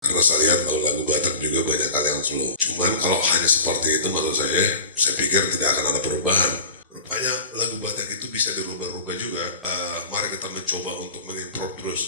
Karena saya lihat kalau lagu Batak juga banyak hal yang slow. Cuman kalau hanya seperti itu menurut saya pikir tidak akan ada perubahan. Rupanya lagu Batak itu bisa dirubah-rubah juga. Mari kita mencoba untuk mengimprove terus.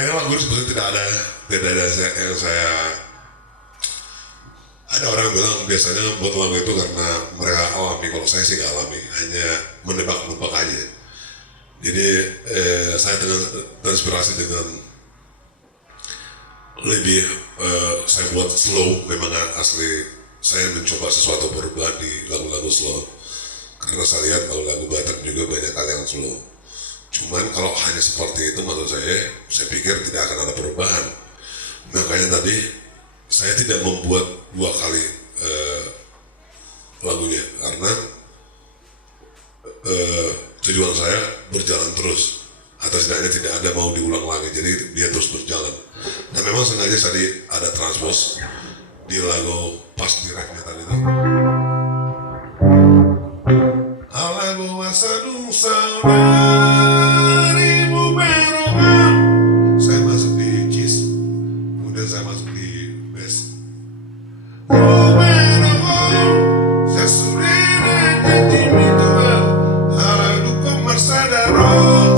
Ini lagu sebetulnya tidak ada yang saya. Ada orang yang bilang biasanya buat lagu itu karena mereka alami. Kalau saya sih nggak alami, hanya menebak-nebak aja. Jadi saya terinspirasi dengan lebih saya buat slow. Memang asli saya mencoba sesuatu perubahan di lagu-lagu slow. karena saya lihat kalau lagu Batak juga banyak hal yang slow. Cuman kalau hanya seperti itu maksud saya pikir tidak akan ada perubahan. Makanya tadi saya tidak membuat dua kali lagunya karena tujuan saya berjalan terus, atau setidaknya tidak ada mau diulang lagi, jadi dia terus berjalan. Dan memang sengaja tadi ada transpose di lagu pas direknya tadi itu. Alago wasadung saudarimu berobat. Saya masuk di cheese, kemudian saya masuk di bass.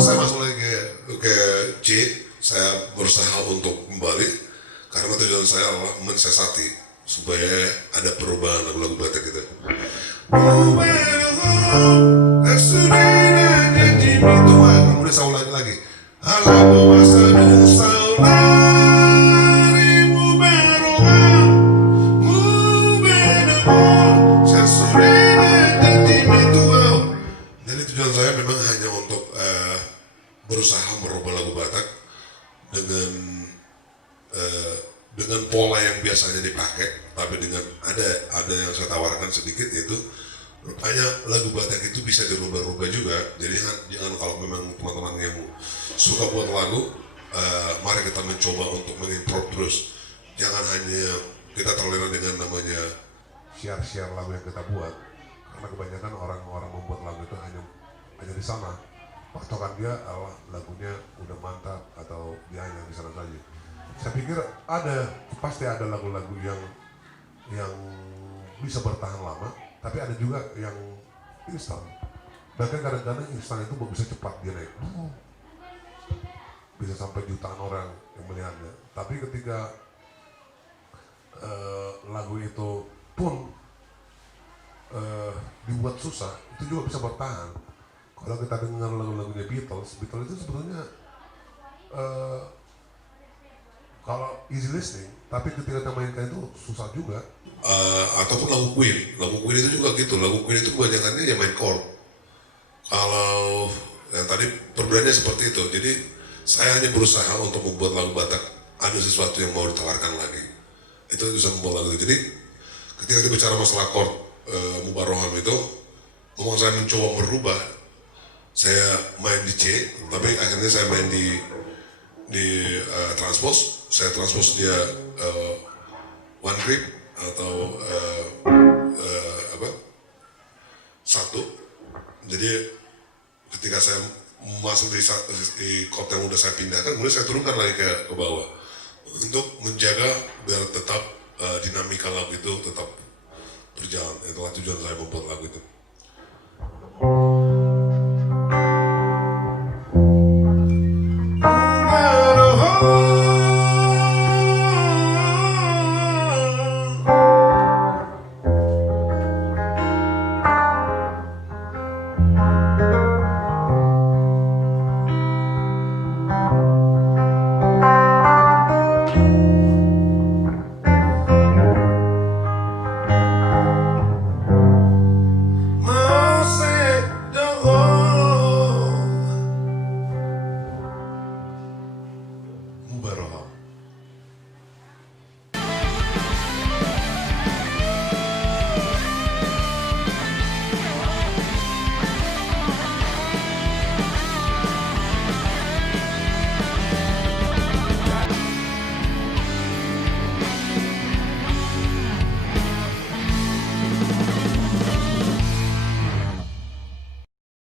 Saya masuk lagi ke C. Saya berusaha untuk kembali karena tujuan saya adalah mensiasati supaya ada perubahan lagu-lagu Batak itu. Kemudian saya ulangi lagi. Jadi tujuan saya memang hanya untuk berusaha merubah lagu Batak dengan pola yang biasanya dipakai, tapi dengan ada yang saya tawarkan sedikit, yaitu rupanya lagu Batak itu bisa dirubah-rubah juga. Jadi jangan, kalau memang teman-teman yang suka buat lagu, mari kita mencoba untuk mengimprove terus. Jangan hanya kita terlena dengan namanya share lagu yang kita buat, karena kebanyakan orang-orang membuat lagu itu hanya di sana. Patokan dia adalah lagunya udah mantap atau dia hanya di sana saja. Saya pikir pasti ada lagu-lagu yang bisa bertahan lama, tapi ada juga yang instan. Bahkan kadang-kadang instan itu bisa cepat dia naik, bisa sampai jutaan orang yang melihatnya. Tapi ketika lagu itu pun dibuat susah, itu juga bisa bertahan. Kalau kita dengar lagu-lagunya Beatles itu sebetulnya kalau easy listening, tapi ketika kita mainkan itu susah juga. Ataupun lagu Queen itu juga gitu. Lagu Queen itu kebanyakannya ya main chord. Kalau yang tadi perbedaannya seperti itu. Jadi saya hanya berusaha untuk membuat lagu Batak ada sesuatu yang mau ditawarkan lagi. Itu bisa membuat lagu itu. Jadi ketika kita bicara masalah chord Mubaroham itu, memang saya mencoba merubah. Saya main di C, tapi akhirnya saya main di transpose. Saya transpose dia one grip atau satu. Jadi ketika saya masuk di chord yang udah saya pindahkan, kemudian saya turunkan lagi ke bawah untuk menjaga biar tetap dinamika lagu itu tetap berjalan. Itulah tujuan saya membuat lagu itu.